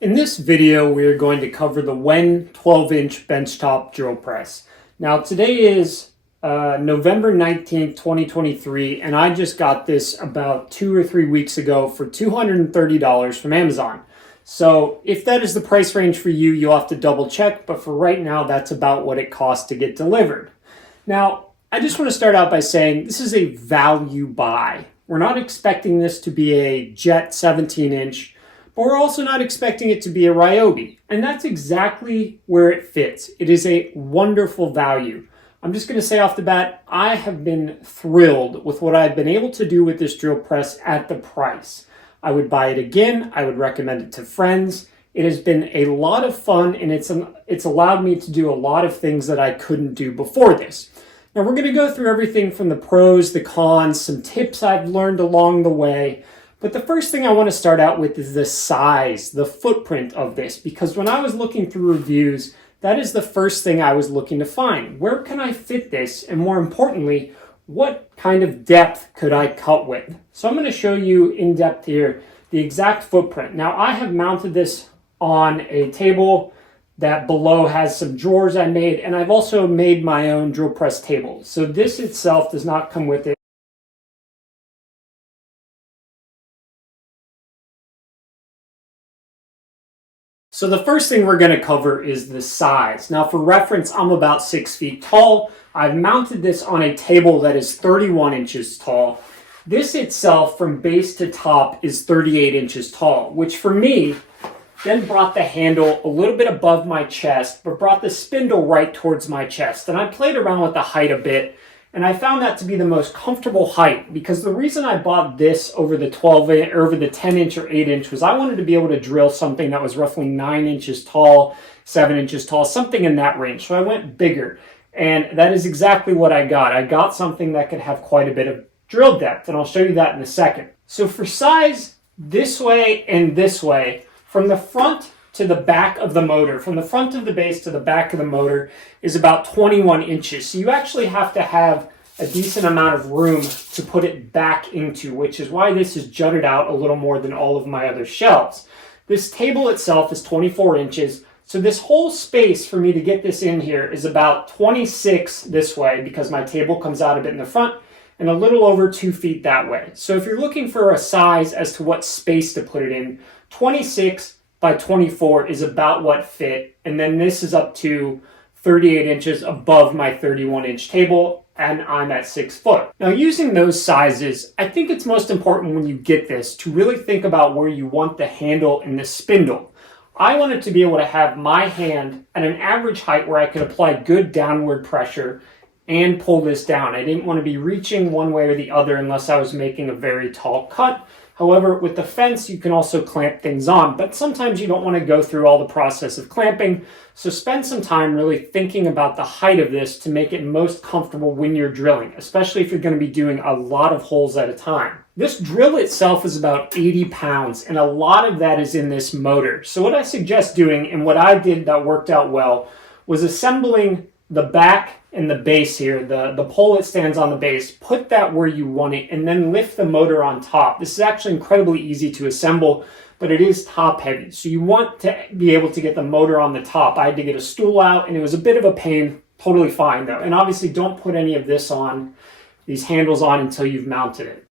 In this video, we are going to cover the WEN 12-inch benchtop drill press. Now, today is November 19th, 2023, and I just got this about 2 or 3 weeks ago for $230 from Amazon. So if that is the price range for you, you'll have to double check, but for right now, that's about what it costs to get delivered. Now, I just want to start out by saying this is a value buy. We're not expecting this to be a Jet 17-inch, but we're also not expecting it to be a Ryobi. And that's exactly where it fits. It is a wonderful value. I'm just going to say off the bat, I have been thrilled with what I've been able to do with this drill press at the price. I would buy it again. I would recommend it to friends. It has been a lot of fun, and it's allowed me to do a lot of things that I couldn't do before this. Now, we're going to go through everything from the pros, the cons, some tips I've learned along the way. But the first thing I want to start out with is the size, the footprint of this, because when I was looking through reviews, that is the first thing I was looking to find. Where can I fit this? And more importantly, what kind of depth could I cut with? So I'm going to show you in depth here the exact footprint. Now, I have mounted this on a table that below has some drawers I made, and I've also made my own drill press table. So this itself does not come with it. So the first thing we're going to cover is the size. Now, for reference, I'm about 6 feet tall. I've mounted this on a table that is 31 inches tall. This itself, from base to top, is 38 inches tall, which for me then brought the handle a little bit above my chest, but brought the spindle right towards my chest. And I played around with the height a bit, and I found that to be the most comfortable height, because the reason I bought this over the 12-inch or over the 10-inch or 8-inch was I wanted to be able to drill something that was roughly 9 inches tall, 7 inches tall, something in that range. So I went bigger, and that is exactly what I got. I got something that could have quite a bit of drill depth, and I'll show you that in a second. So for size, this way and this way, from the front to the back of the motor, from the front of the base to the back of the motor, is about 21 inches. So you actually have to have a decent amount of room to put it back into, which is why this is jutted out a little more than all of my other shelves. This table itself is 24 inches. So this whole space for me to get this in here is about 26 this way, because my table comes out a bit in the front, and a little over 2 feet that way. So if you're looking for a size as to what space to put it in, 26 by 24 is about what fit. And then this is up to 38 inches above my 31-inch table, and I'm at 6 foot. Now, using those sizes, I think it's most important when you get this to really think about where you want the handle and the spindle. I wanted to be able to have my hand at an average height where I could apply good downward pressure and pull this down. I didn't want to be reaching one way or the other unless I was making a very tall cut. However, with the fence, you can also clamp things on, but sometimes you don't want to go through all the process of clamping. So spend some time really thinking about the height of this to make it most comfortable when you're drilling, especially if you're going to be doing a lot of holes at a time. This drill itself is about 80 pounds, and a lot of that is in this motor. So what I suggest doing, and what I did that worked out well, was assembling the back and the base here, the pole that stands on the base, put that where you want it, and then lift the motor on top. This is actually incredibly easy to assemble, but it is top heavy. So you want to be able to get the motor on the top. I had to get a stool out, and it was a bit of a pain. Totally fine though. And obviously don't put any of this on, these handles on, until you've mounted it.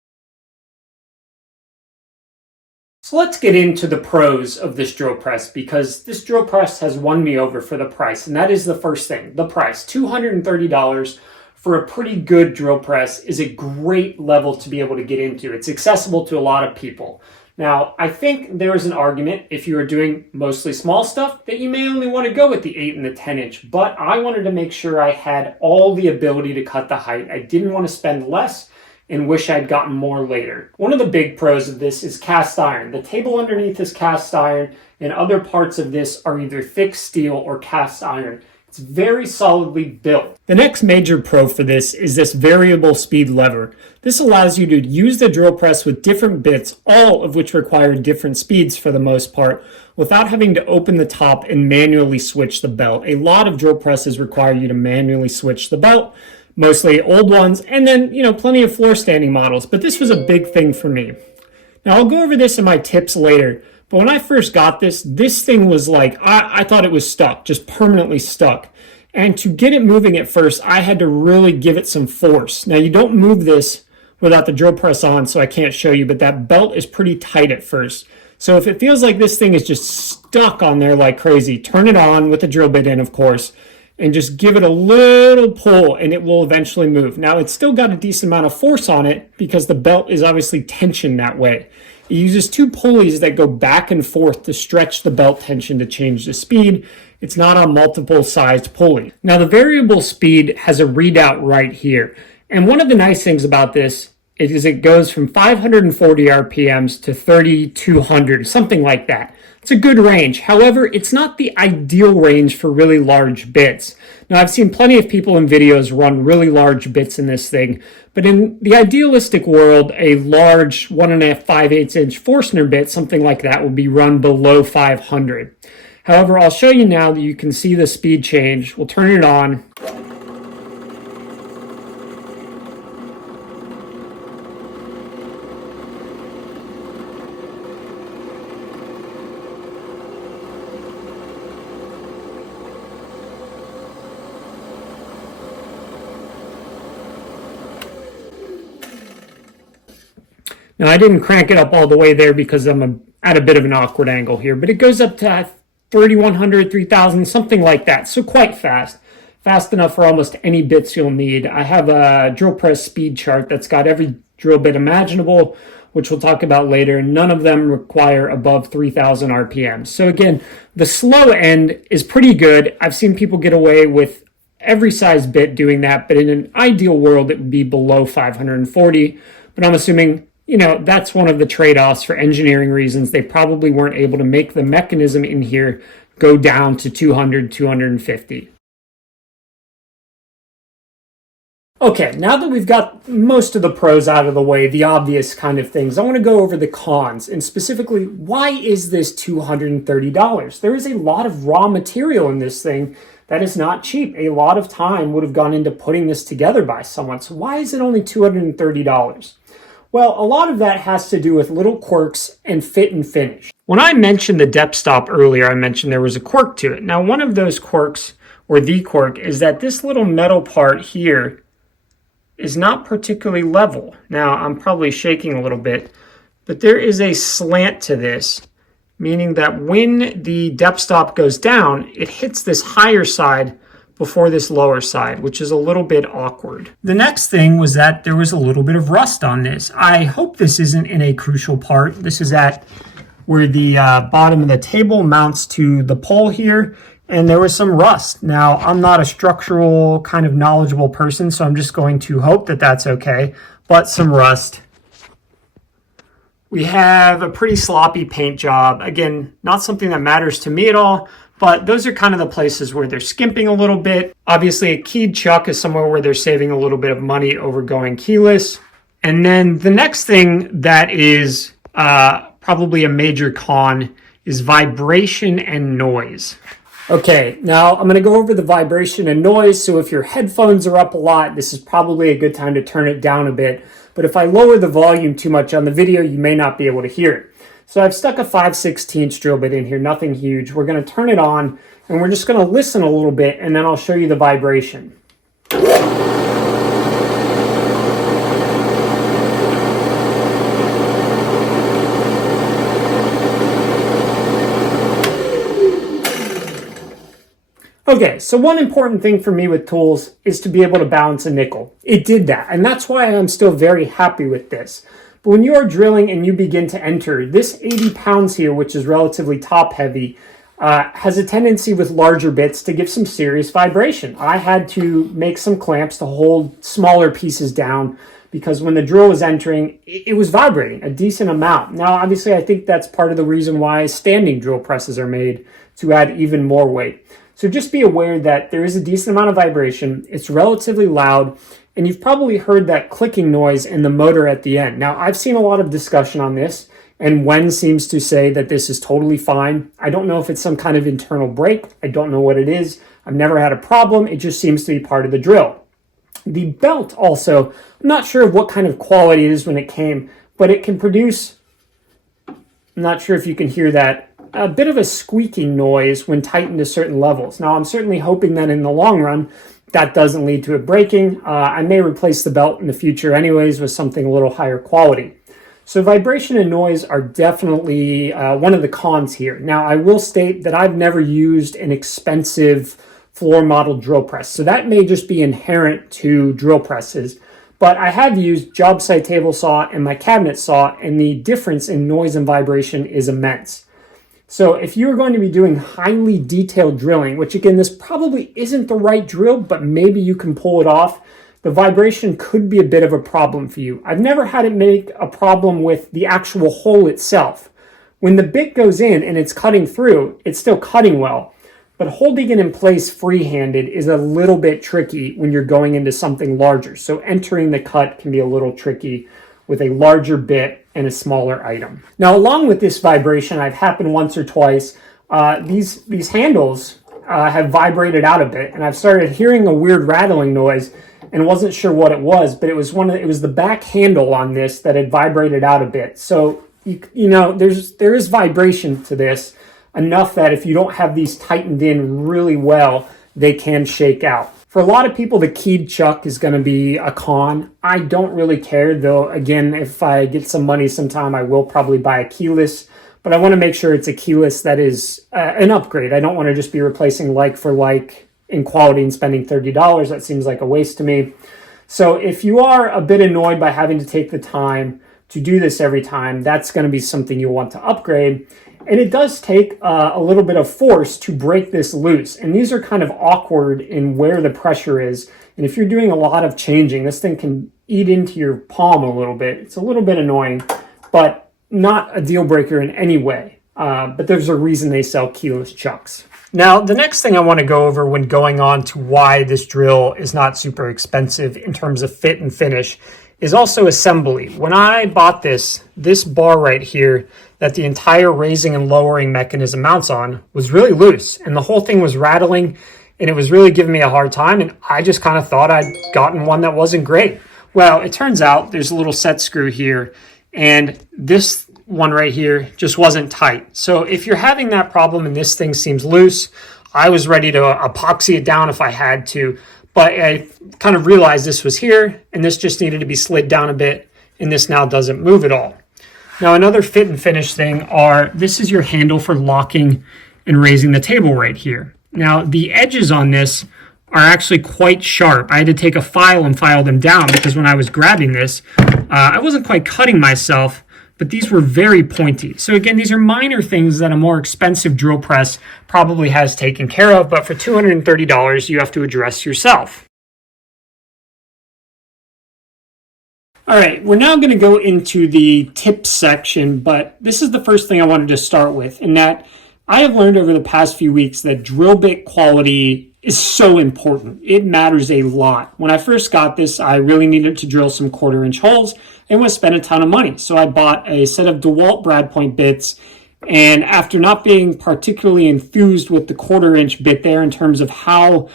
So let's get into the pros of this drill press, because this drill press has won me over for the price. And that is the first thing, the price. $230 for a pretty good drill press is a great level to be able to get into. It's accessible to a lot of people. Now, I think there is an argument, if you are doing mostly small stuff, that you may only want to go with the 8 and the 10-inch. But I wanted to make sure I had all the ability to cut the height. I didn't want to spend less and wish I'd gotten more later. One of the big pros of this is cast iron. The table underneath is cast iron, and other parts of this are either thick steel or cast iron. It's very solidly built. The next major pro for this is this variable speed lever. This allows you to use the drill press with different bits, all of which require different speeds for the most part, without having to open the top and manually switch the belt. A lot of drill presses require you to manually switch the belt, mostly old ones, and then, plenty of floor standing models, but this was a big thing for me. Now, I'll go over this in my tips later, But when I first got this thing was like, I thought it was stuck, just permanently stuck. And to get it moving at first, I had to really give it some force. Now, you don't move this without the drill press on, so I can't show you, but that belt is pretty tight at first. So if it feels like this thing is just stuck on there like crazy, turn it on with the drill bit in, of course, and just give it a little pull and it will eventually move. Now, it's still got a decent amount of force on it because the belt is obviously tensioned that way. It uses two pulleys that go back and forth to stretch the belt tension to change the speed. It's not on multiple sized pulleys. Now, the variable speed has a readout right here. And one of the nice things about this is it goes from 540 RPMs to 3,200, something like that. It's a good range. However, it's not the ideal range for really large bits. Now, I've seen plenty of people in videos run really large bits in this thing, but in the idealistic world, a large 1.5 inch Forstner bit, something like that, would be run below 500. However, I'll show you now that you can see the speed change. We'll turn it on. Now, I didn't crank it up all the way there because I'm at a bit of an awkward angle here, but it goes up to 3,100, 3,000, something like that. So quite fast. Fast enough for almost any bits you'll need. I have a drill press speed chart that's got every drill bit imaginable, which we'll talk about later. None of them require above 3,000 RPM. So again, the slow end is pretty good. I've seen people get away with every size bit doing that, but in an ideal world, it would be below 540. But I'm assuming, that's one of the trade-offs for engineering reasons. They probably weren't able to make the mechanism in here go down to 200, 250. Okay, now that we've got most of the pros out of the way, the obvious kind of things, I want to go over the cons, and specifically, why is this $230? There is a lot of raw material in this thing that is not cheap. A lot of time would have gone into putting this together by someone. So why is it only $230? Well, a lot of that has to do with little quirks and fit and finish. When I mentioned the depth stop earlier, I mentioned there was a quirk to it. Now, one of those quirks, or the quirk, is that this little metal part here is not particularly level. Now, I'm probably shaking a little bit, but there is a slant to this, meaning that when the depth stop goes down, it hits this higher side before this lower side, which is a little bit awkward. The next thing was that there was a little bit of rust on this. I hope this isn't in a crucial part. This is at where the bottom of the table mounts to the pole here, and there was some rust. Now, I'm not a structural kind of knowledgeable person, so I'm just going to hope that that's okay, but some rust. We have a pretty sloppy paint job. Again, not something that matters to me at all, but those are kind of the places where they're skimping a little bit. Obviously, a keyed chuck is somewhere where they're saving a little bit of money over going keyless. And then the next thing that is probably a major con is vibration and noise. Okay, now I'm going to go over the vibration and noise. So if your headphones are up a lot, this is probably a good time to turn it down a bit. But if I lower the volume too much on the video, you may not be able to hear it. So I've stuck a 5/16 drill bit in here, nothing huge. We're going to turn it on and we're just going to listen a little bit and then I'll show you the vibration. Okay, so one important thing for me with tools is to be able to balance a nickel. It did that, and that's why I'm still very happy with this. But when you are drilling and you begin to enter, this 80 pounds here, which is relatively top heavy, has a tendency with larger bits to give some serious vibration. I had to make some clamps to hold smaller pieces down because when the drill was entering, it was vibrating a decent amount. Now, obviously, I think that's part of the reason why standing drill presses are made, to add even more weight. So just be aware that there is a decent amount of vibration. It's relatively loud, and you've probably heard that clicking noise in the motor at the end. Now, I've seen a lot of discussion on this, and WEN seems to say that this is totally fine. I don't know if it's some kind of internal break. I don't know what it is. I've never had a problem. It just seems to be part of the drill. The belt also, I'm not sure what kind of quality it is when it came, but it can produce I'm not sure if you can hear that, a bit of a squeaking noise when tightened to certain levels. Now, I'm certainly hoping that in the long run, that doesn't lead to it breaking. I may replace the belt in the future anyways with something a little higher quality. So vibration and noise are definitely one of the cons here. Now, I will state that I've never used an expensive floor model drill press. So that may just be inherent to drill presses. But I have used job site table saw and my cabinet saw, and the difference in noise and vibration is immense. So if you're going to be doing highly detailed drilling, which again, this probably isn't the right drill, but maybe you can pull it off, the vibration could be a bit of a problem for you. I've never had it make a problem with the actual hole itself. When the bit goes in and it's cutting through, it's still cutting well, but holding it in place free-handed is a little bit tricky when you're going into something larger. So entering the cut can be a little tricky with a larger bit and a smaller item. Now, along with this vibration, I've happened once or twice, these handles have vibrated out a bit, and I've started hearing a weird rattling noise and wasn't sure what it was, but it was the back handle on this that had vibrated out a bit. So you know, there is vibration to this, enough that if you don't have these tightened in really well, they can shake out. For a lot of people, the keyed chuck is going to be a con. I don't really care, though. Again, if I get some money sometime, I will probably buy a keyless, but I want to make sure it's a keyless that is an upgrade. I don't want to just be replacing like for like in quality and spending $30. That seems like a waste to me. So if you are a bit annoyed by having to take the time to do this every time, that's going to be something you'll want to upgrade. And it does take a little bit of force to break this loose. And these are kind of awkward in where the pressure is. And if you're doing a lot of changing, this thing can eat into your palm a little bit. It's a little bit annoying, but not a deal breaker in any way. But there's a reason they sell keyless chucks. Now, the next thing I want to go over when going on to why this drill is not super expensive in terms of fit and finish is also assembly. When I bought this bar right here that the entire raising and lowering mechanism mounts on was really loose, and the whole thing was rattling, and it was really giving me a hard time, and I just kind of thought I'd gotten one that wasn't great. Well, it turns out there's a little set screw here, and this one right here just wasn't tight. So if you're having that problem and this thing seems loose, I was ready to epoxy it down if I had to, but I kind of realized this was here, and this just needed to be slid down a bit, and this now doesn't move at all. Now, another fit and finish thing this is your handle for locking and raising the table right here. Now, the edges on this are actually quite sharp. I had to take a file and file them down because when I was grabbing this, I wasn't quite cutting myself, but these were very pointy. So again, these are minor things that a more expensive drill press probably has taken care of, but for $230, you have to address yourself. All right, we're now going to go into the tips section, but this is the first thing I wanted to start with, in that I have learned over the past few weeks that drill bit quality is so important. It matters a lot. When I first got this, I really needed to drill some 1/4-inch holes and was spent a ton of money. So I bought a set of DeWalt brad point bits, and after not being particularly enthused with the 1/4-inch bit there in terms of how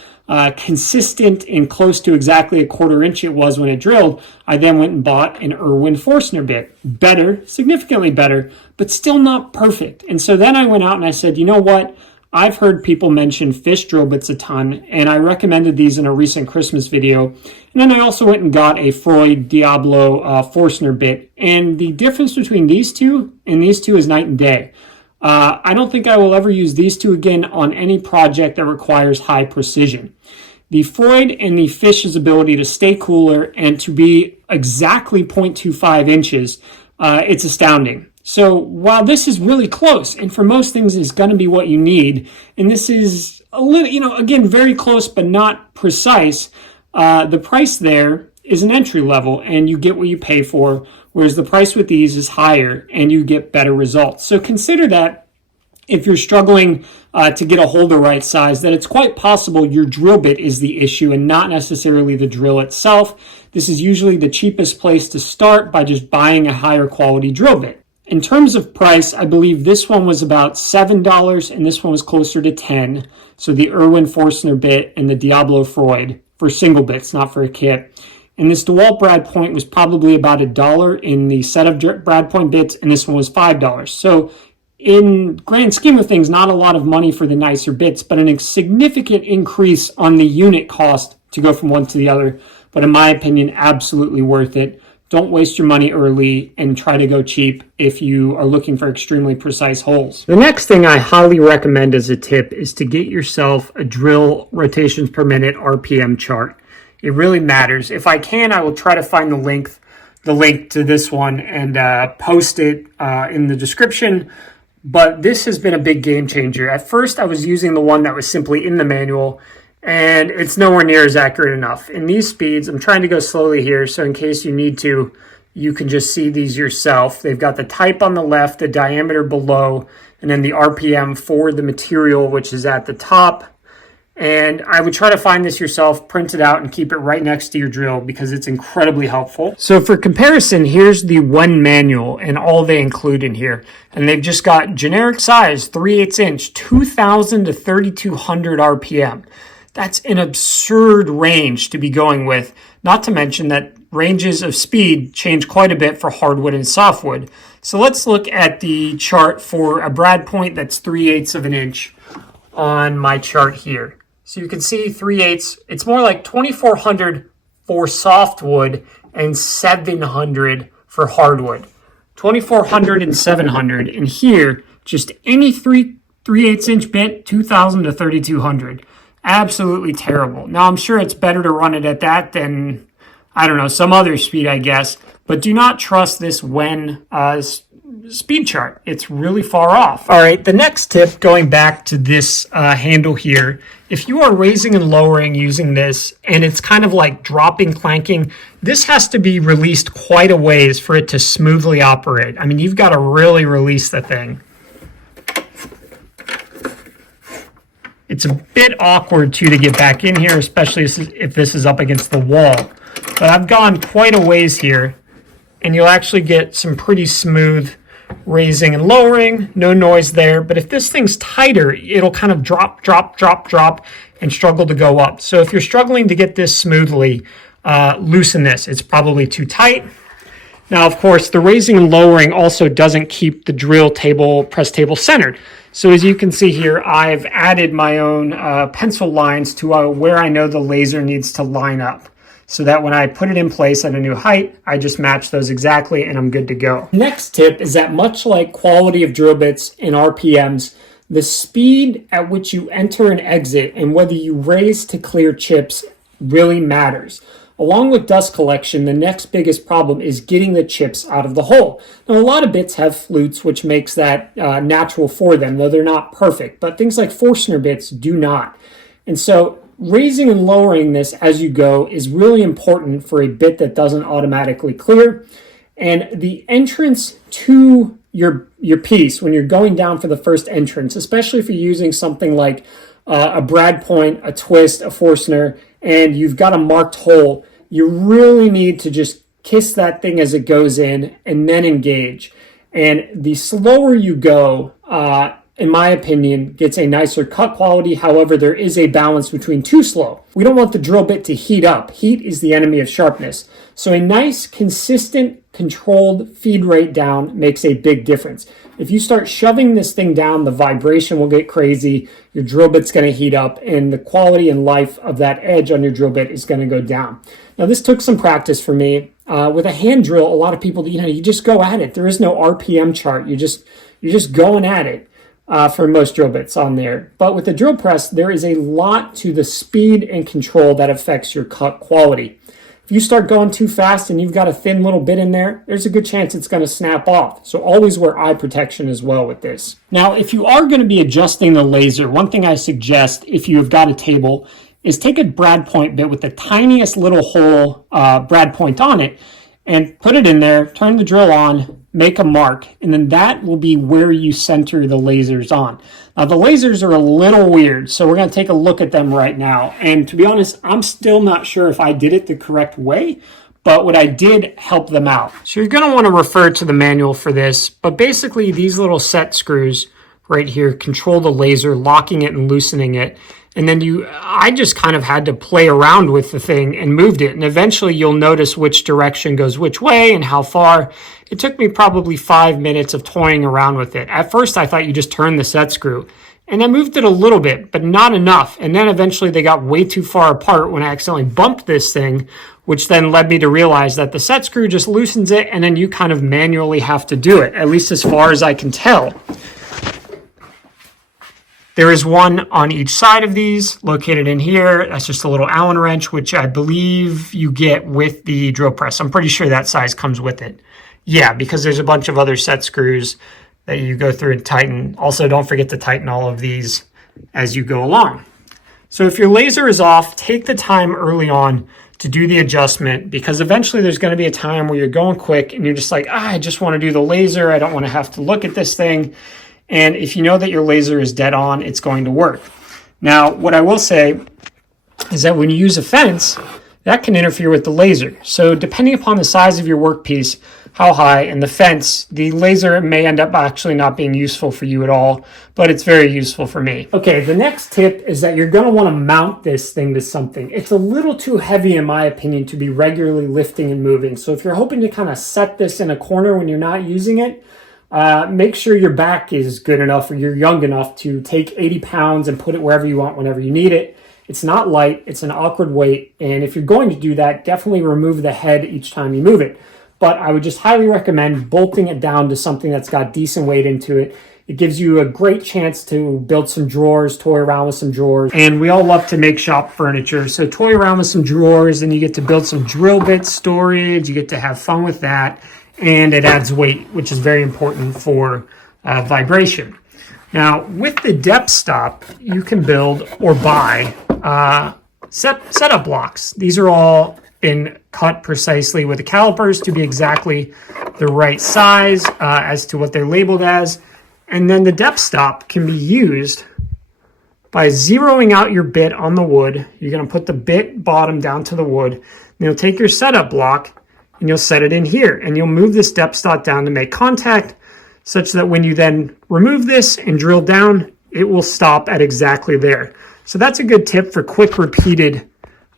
consistent and close to exactly a 1/4-inch it was when it drilled, I then went and bought an WEN Forstner bit. Better, significantly better, but still not perfect. And so then I went out and I said, you know what? I've heard people mention fish drill bits a ton, and I recommended these in a recent Christmas video. And then I also went and got a Freud Diablo Forstner bit. And the difference between these two and these two is night and day. I don't think I will ever use these two again on any project that requires high precision. The Freud and the Fish's ability to stay cooler and to be exactly 0.25 inches, it's astounding. So while this is really close, and for most things is going to be what you need, and this is a little, again, very close but not precise, the price there is an entry level, and you get what you pay for, whereas the price with these is higher, and you get better results. So consider that if you're struggling to get a hole the right size, that it's quite possible your drill bit is the issue and not necessarily the drill itself. This is usually the cheapest place to start by just buying a higher quality drill bit. In terms of price, I believe this one was about $7 and this one was closer to $10. So the WEN Forstner bit and the Diablo Freud for single bits, not for a kit. And this DeWalt brad point was probably about $1 in the set of brad point bits, and this one was $5. So in grand scheme of things, not a lot of money for the nicer bits, but a significant increase on the unit cost to go from one to the other. But in my opinion, absolutely worth it. Don't waste your money early and try to go cheap if you are looking for extremely precise holes. The next thing I highly recommend as a tip is to get yourself a drill rotations per minute RPM chart. It really matters. If I can, I will try to find the link to this one and post it in the description. But this has been a big game changer. At first, I was using the one that was simply in the manual, and it's nowhere near as accurate enough. In these speeds, I'm trying to go slowly here, so in case you need to, you can just see these yourself. They've got the type on the left, the diameter below, and then the RPM for the material, which is at the top. And I would try to find this yourself, print it out, and keep it right next to your drill because it's incredibly helpful. So for comparison, here's the WEN manual and all they include in here. And they've just got generic size, 3/8 inch, 2,000 to 3,200 RPM. That's an absurd range to be going with, not to mention that ranges of speed change quite a bit for hardwood and softwood. So let's look at the chart for a brad point that's 3/8 of an inch on my chart here. So you can see 3/8, it's more like 2,400 for softwood and 700 for hardwood. 2,400 and 700. And here, just any 3/8 inch bit, 2,000 to 3,200. Absolutely terrible. Now, I'm sure it's better to run it at that than, I don't know, some other speed, I guess. But do not trust this WEN speed chart. It's really far off. All right, the next tip, going back to this handle here, if you are raising and lowering using this, and it's kind of like dropping, clanking, this has to be released quite a ways for it to smoothly operate. I mean, you've got to really release the thing. It's a bit awkward, too, to get back in here, especially if this is up against the wall. But I've gone quite a ways here, and you'll actually get some pretty smooth raising and lowering, no noise there. But if this thing's tighter, it'll kind of drop, and struggle to go up. So if you're struggling to get this smoothly, loosen this. It's probably too tight. Now, of course, the raising and lowering also doesn't keep the drill table, press table centered. So as you can see here, I've added my own pencil lines to where I know the laser needs to line up, so that when I put it in place at a new height, I just match those exactly and I'm good to go. Next tip is that much like quality of drill bits and RPMs, the speed at which you enter and exit and whether you raise to clear chips really matters. Along with dust collection, the next biggest problem is getting the chips out of the hole. Now, a lot of bits have flutes, which makes that natural for them, though they're not perfect. But things like Forstner bits do not. And so raising and lowering this as you go is really important for a bit that doesn't automatically clear. And the entrance to your piece, when you're going down for the first entrance, especially if you're using something like a brad point, a twist, a Forstner, and you've got a marked hole, you really need to just kiss that thing as it goes in and then engage. And the slower you go, in my opinion, gets a nicer cut quality. However, there is a balance between too slow. We don't want the drill bit to heat up. Heat is the enemy of sharpness. So a nice, consistent, controlled feed rate down makes a big difference. If you start shoving this thing down, the vibration will get crazy, your drill bit's going to heat up, and the quality and life of that edge on your drill bit is going to go down. Now, this took some practice for me. With a hand drill, a lot of people, you just go at it. There is no RPM chart. You're just going at it for most drill bits on there. But with the drill press, there is a lot to the speed and control that affects your cut quality. If you start going too fast and you've got a thin little bit in there, there's a good chance it's going to snap off. So always wear eye protection as well with this. Now, if you are going to be adjusting the laser, one thing I suggest if you have got a table is take a brad point bit with the tiniest little hole brad point on it and put it in there, turn the drill on, make a mark, and then that will be where you center the lasers on. Now, the lasers are a little weird, so we're going to take a look at them right now. And to be honest, I'm still not sure if I did it the correct way, but what I did helped them out. So you're going to want to refer to the manual for this, but basically these little set screws right here control the laser, locking it and loosening it. And then I just kind of had to play around with the thing and moved it. And eventually you'll notice which direction goes which way and how far. It took me probably 5 minutes of toying around with it. At first I thought you just turned the set screw. And I moved it a little bit, but not enough. And then eventually they got way too far apart when I accidentally bumped this thing, which then led me to realize that the set screw just loosens it, and then you kind of manually have to do it, at least as far as I can tell. There is one on each side of these located in here. That's just a little Allen wrench, which I believe you get with the drill press. I'm pretty sure that size comes with it. Yeah, because there's a bunch of other set screws that you go through and tighten. Also, don't forget to tighten all of these as you go along. So if your laser is off, take the time early on to do the adjustment, because eventually there's going to be a time where you're going quick and you're just like, I just want to do the laser. I don't want to have to look at this thing. And if you know that your laser is dead on, it's going to work. Now, what I will say is that when you use a fence, that can interfere with the laser. So depending upon the size of your workpiece, how high, and the fence, the laser may end up actually not being useful for you at all, but it's very useful for me. Okay, the next tip is that you're going to want to mount this thing to something. It's a little too heavy, in my opinion, to be regularly lifting and moving. So if you're hoping to kind of set this in a corner when you're not using it, make sure your back is good enough or you're young enough to take 80 pounds and put it wherever you want whenever you need it. It's not light, it's an awkward weight, and if you're going to do that, definitely remove the head each time you move it. But I would just highly recommend bolting it down to something that's got decent weight into it. It gives you a great chance to build some drawers, toy around with some drawers. And we all love to make shop furniture, so toy around with some drawers, and you get to build some drill bit storage, you get to have fun with that, and it adds weight, which is very important for vibration. Now, with the depth stop, you can build or buy setup blocks. These are all been cut precisely with the calipers to be exactly the right size as to what they're labeled as. And then the depth stop can be used by zeroing out your bit on the wood. You're going to put the bit bottom down to the wood. And you'll take your setup block and you'll set it in here. And you'll move this depth stop down to make contact, such that when you then remove this and drill down, it will stop at exactly there. So that's a good tip for quick repeated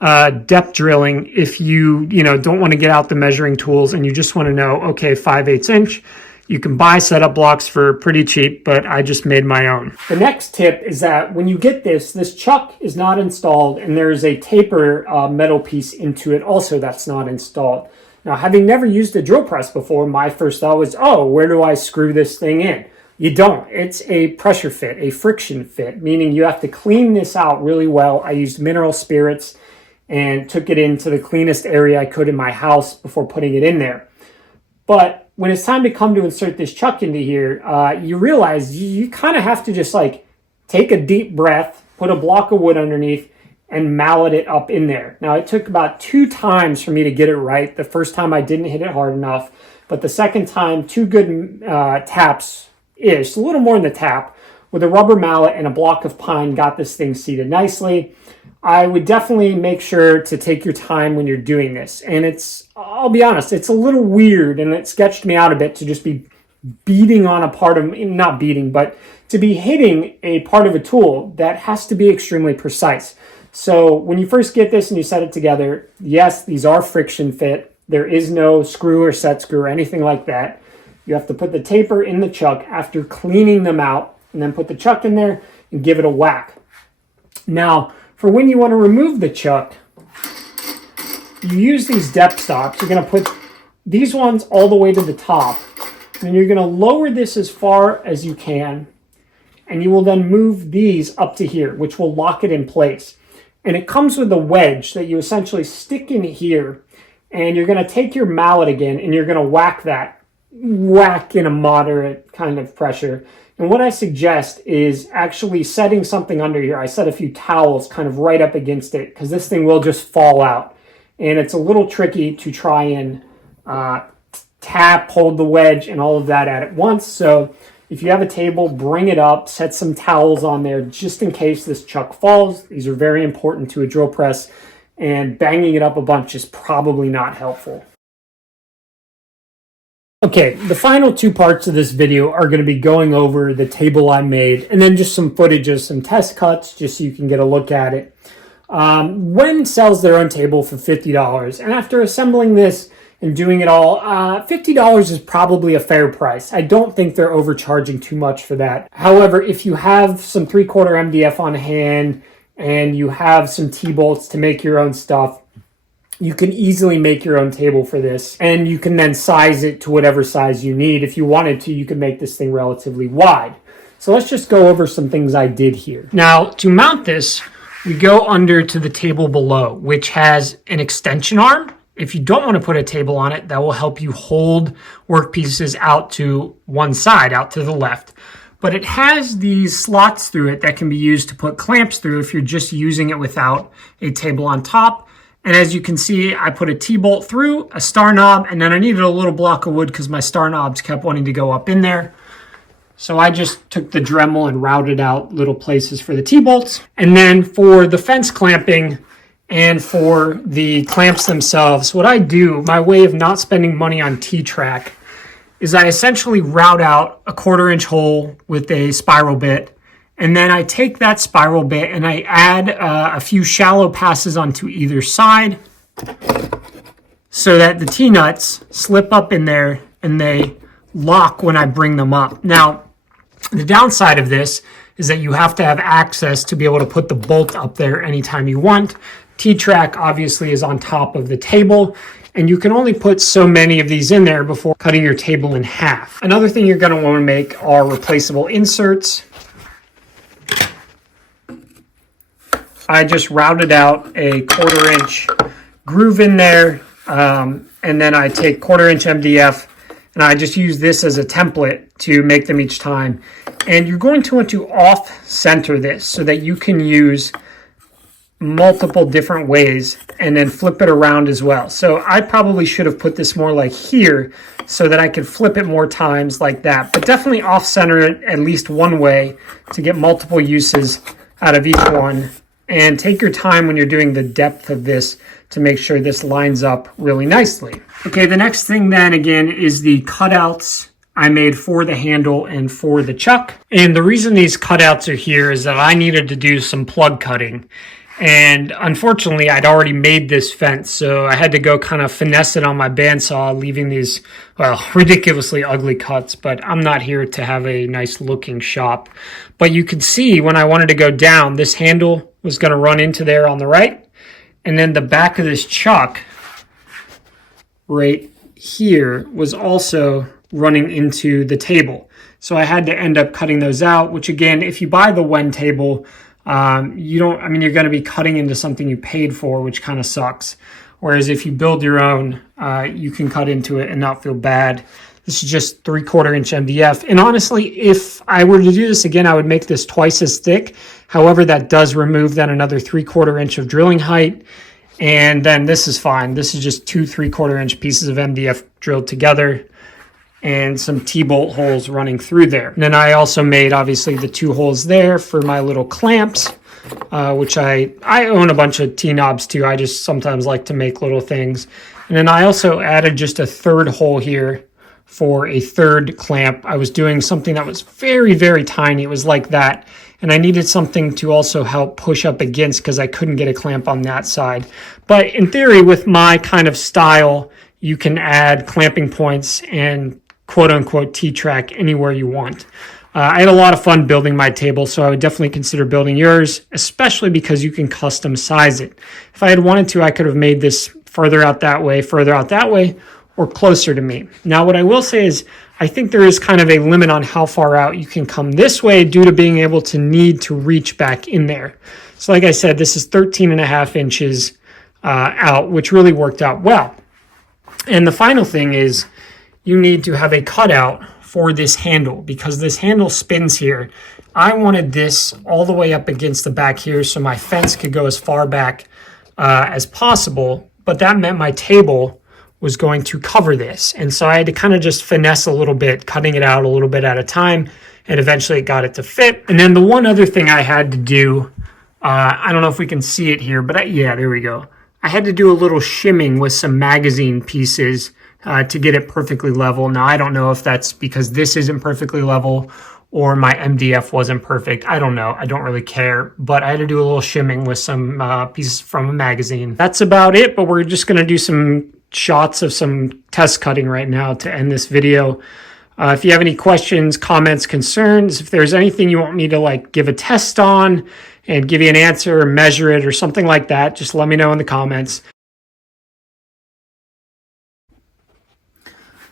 depth drilling if you don't want to get out the measuring tools and you just want to know, okay, 5/8 inch. You can buy setup blocks for pretty cheap, but I just made my own. The next tip is that when you get this chuck is not installed, and there's a taper metal piece into it also that's not installed. Now, having never used a drill press before, my first thought was, oh, where do I screw this thing in? You don't. It's a pressure fit, a friction fit, meaning you have to clean this out really well. I used mineral spirits and took it into the cleanest area I could in my house before putting it in there. But when it's time to come to insert this chuck into here, you realize you kind of have to just like take a deep breath, put a block of wood underneath, and mallet it up in there. Now, it took about 2 times for me to get it right. The first time I didn't hit it hard enough, but the second time, 2 good taps-ish, a little more than the tap, with a rubber mallet and a block of pine got this thing seated nicely. I would definitely make sure to take your time when you're doing this. And I'll be honest, it's a little weird, and it sketched me out a bit to just be beating on a part of, not beating, but to be hitting a part of a tool that has to be extremely precise. So when you first get this and you set it together, yes, these are friction fit. There is no screw or set screw or anything like that. You have to put the taper in the chuck after cleaning them out, and then put the chuck in there and give it a whack. Now, for when you want to remove the chuck, you use these depth stops. You're going to put these ones all the way to the top, and you're going to lower this as far as you can, and you will then move these up to here, which will lock it in place. And it comes with a wedge that you essentially stick in here, and you're going to take your mallet again, and you're going to whack in a moderate kind of pressure. And what I suggest is actually setting something under here. I set a few towels kind of right up against it, because this thing will just fall out. And it's a little tricky to try and tap, hold the wedge, and all of that at once. So if you have a table, bring it up, set some towels on there just in case this chuck falls. These are very important to a drill press, and banging it up a bunch is probably not helpful. Okay, the final two parts of this video are going to be going over the table I made and then just some footage of some test cuts just so you can get a look at it. WEN sells their own table for $50, and after assembling this and doing it all, $50 is probably a fair price. I don't think they're overcharging too much for that. However, if you have some 3/4 MDF on hand and you have some T-bolts to make your own stuff, you can easily make your own table for this, and you can then size it to whatever size you need. If you wanted to, you could make this thing relatively wide. So let's just go over some things I did here. Now, to mount this, we go under to the table below, which has an extension arm. If you don't want to put a table on it, that will help you hold work pieces out to one side, out to the left. But it has these slots through it that can be used to put clamps through if you're just using it without a table on top. And as you can see, I put a T-bolt through, a star knob, and then I needed a little block of wood because my star knobs kept wanting to go up in there. So I just took the Dremel and routed out little places for the T-bolts. And then for the fence clamping and for the clamps themselves, what I do, my way of not spending money on T-track, is I essentially route out a 1/4-inch hole with a spiral bit. And then I take that spiral bit and I add a few shallow passes onto either side so that the T-nuts slip up in there and they lock when I bring them up. Now, the downside of this is that you have to have access to be able to put the bolt up there anytime you want. T-track obviously is on top of the table, and you can only put so many of these in there before cutting your table in half. Another thing you're going to want to make are replaceable inserts. I just routed out a 1/4-inch groove in there, and then I take 1/4-inch MDF, and I just use this as a template to make them each time. And you're going to want to off-center this so that you can use multiple different ways and then flip it around as well. So I probably should have put this more like here so that I could flip it more times like that. But definitely off-center it at least one way to get multiple uses out of each one. And take your time when you're doing the depth of this to make sure this lines up really nicely. Okay, the next thing then again is the cutouts I made for the handle and for the chuck. And the reason these cutouts are here is that I needed to do some plug cutting. And unfortunately, I'd already made this fence, so I had to go kind of finesse it on my bandsaw, leaving these, well, ridiculously ugly cuts, but I'm not here to have a nice looking shop. But you could see when I wanted to go down, this handle was going to run into there on the right, and then the back of this chuck right here was also running into the table. So I had to end up cutting those out, which again, if you buy the WEN table, you're going to be cutting into something you paid for, which kind of sucks. Whereas if you build your own, you can cut into it and not feel bad. This is just 3/4-inch MDF. And honestly, if I were to do this again, I would make this twice as thick. However, that does remove then another 3/4-inch of drilling height. And then this is fine. This is just 2 3/4-inch pieces of MDF drilled together and some T-bolt holes running through there. And then I also made, obviously, the 2 holes there for my little clamps, which I own a bunch of T-knobs too. I just sometimes like to make little things. And then I also added just a 3rd hole here for a 3rd clamp. I was doing something that was very, very tiny. It was like that. And I needed something to also help push up against because I couldn't get a clamp on that side. But in theory, with my kind of style, you can add clamping points and quote-unquote T-track anywhere you want. I had a lot of fun building my table, so I would definitely consider building yours, especially because you can custom size it. If I had wanted to, I could have made this further out that way, or closer to me. Now, what I will say is I think there is kind of a limit on how far out you can come this way due to being able to need to reach back in there. So like I said, this is 13.5 inches out, which really worked out well. And the final thing is you need to have a cutout for this handle because this handle spins here. I wanted this all the way up against the back here so my fence could go as far back as possible, but that meant my table was going to cover this. And so I had to kind of just finesse a little bit, cutting it out a little bit at a time, and eventually it got it to fit. And then the one other thing I had to do, I don't know if we can see it here, but yeah, there we go. I had to do a little shimming with some magazine pieces to get it perfectly level. Now, I don't know if that's because this isn't perfectly level or my MDF wasn't perfect. I don't know. I don't really care. But I had to do a little shimming with some pieces from a magazine. That's about it, but we're just going to do some shots of some test cutting right now to end this video. If you have any questions, comments, concerns, if there's anything you want me to like give a test on and give you an answer or measure it or something like that, just let me know in the comments.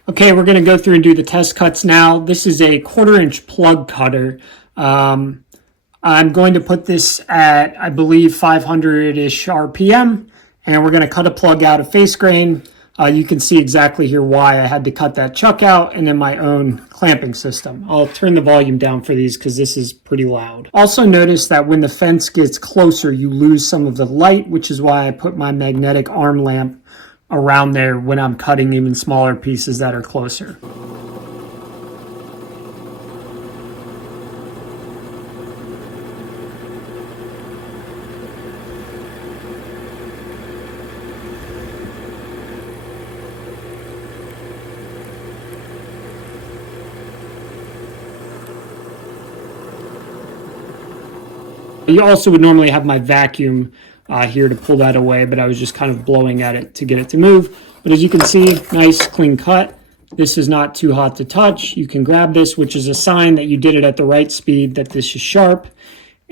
Okay, we're going to go through and do the test cuts now. This is a 1/4-inch plug cutter. I'm going to put this at, I believe, 500-ish RPM, and we're going to cut a plug out of face grain. You can see exactly here why I had to cut that chuck out and then my own clamping system. I'll turn the volume down for these because this is pretty loud. Also notice that when the fence gets closer, you lose some of the light, which is why I put my magnetic arm lamp around there when I'm cutting even smaller pieces that are closer. You also would normally have my vacuum here to pull that away, but I was just kind of blowing at it to get it to move. But as you can see, nice clean cut. This is not too hot to touch. You can grab this, which is a sign that you did it at the right speed, that this is sharp,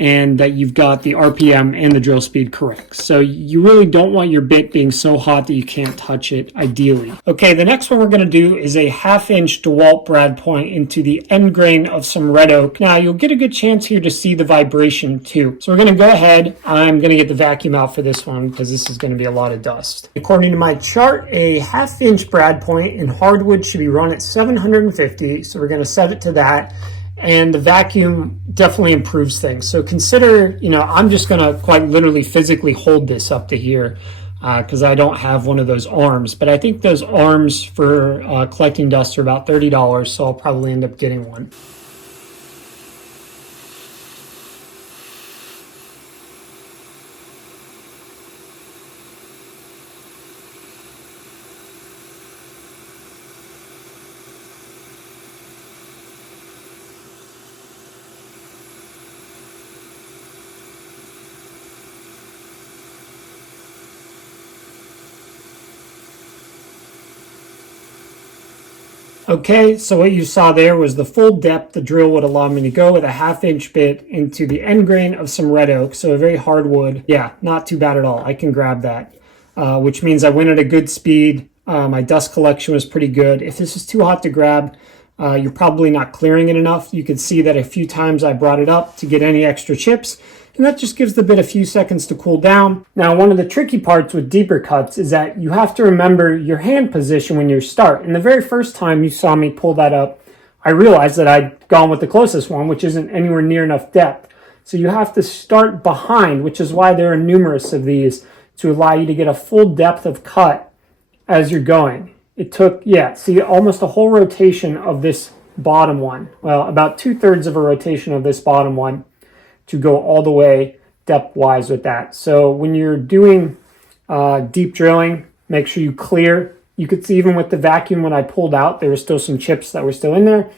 and that you've got the RPM and the drill speed correct. So you really don't want your bit being so hot that you can't touch it, ideally. Okay, the next one we're going to do is a 1/2-inch DeWalt brad point into the end grain of some red oak. Now, you'll get a good chance here to see the vibration too. So we're going to go ahead. I'm going to get the vacuum out for this one because this is going to be a lot of dust. According to my chart, a 1/2-inch brad point in hardwood should be run at 750. So we're going to set it to that. And the vacuum definitely improves things. So consider, I'm just going to quite literally physically hold this up to here because I don't have one of those arms. But I think those arms for collecting dust are about $30, so I'll probably end up getting one. Okay, so what you saw there was the full depth the drill would allow me to go with a 1/2-inch bit into the end grain of some red oak, so a very hard wood. Yeah, not too bad at all. I can grab that, which means I went at a good speed. My dust collection was pretty good. If this is too hot to grab, you're probably not clearing it enough. You can see that a few times I brought it up to get any extra chips, and that just gives the bit a few seconds to cool down. Now, one of the tricky parts with deeper cuts is that you have to remember your hand position when you start. And the very first time you saw me pull that up, I realized that I'd gone with the closest one, which isn't anywhere near enough depth. So you have to start behind, which is why there are numerous of these to allow you to get a full depth of cut as you're going. It took, see, almost a whole rotation of this bottom one. Well, about 2/3 of a rotation of this bottom one to go all the way depth-wise with that. So when you're doing deep drilling, make sure you clear. You could see even with the vacuum when I pulled out, there were still some chips that were still in there.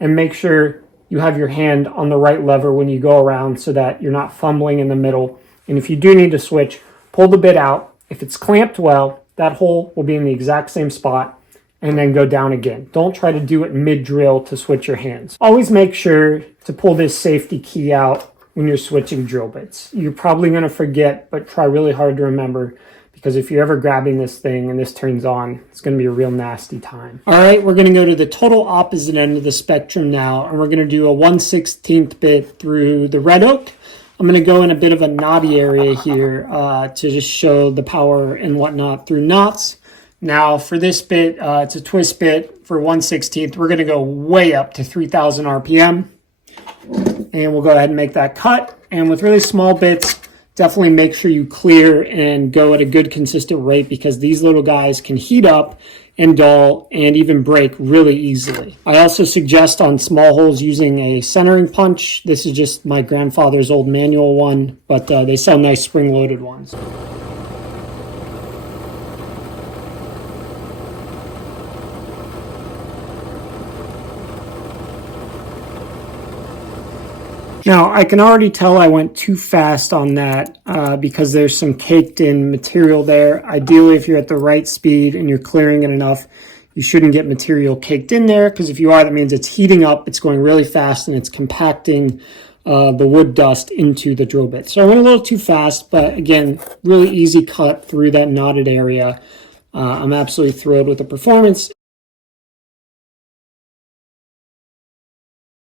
And make sure you have your hand on the right lever when you go around so that you're not fumbling in the middle. And if you do need to switch, pull the bit out. If it's clamped well, that hole will be in the exact same spot, and then go down again. Don't try to do it mid-drill to switch your hands. Always make sure to pull this safety key out when you're switching drill bits. You're probably going to forget, but try really hard to remember, because if you're ever grabbing this thing and this turns on, it's going to be a real nasty time. All right, we're going to go to the total opposite end of the spectrum now, and we're going to do a 1/16 bit through the red oak. I'm going to go in a bit of a knotty area here to just show the power and whatnot through knots. Now for this bit, it's a twist bit for 1/16. We're going to go way up to 3,000 RPM. And we'll go ahead and make that cut. And with really small bits, definitely make sure you clear and go at a good consistent rate, because these little guys can heat up and dull and even break really easily. I also suggest on small holes using a centering punch. This is just my grandfather's old manual one, but they sell nice spring-loaded ones. Now, I can already tell I went too fast on that because there's some caked in material there. Ideally, if you're at the right speed and you're clearing it enough, you shouldn't get material caked in there, because if you are, that means it's heating up, it's going really fast, and it's compacting the wood dust into the drill bit. So I went a little too fast, but again, really easy cut through that knotted area. I'm absolutely thrilled with the performance.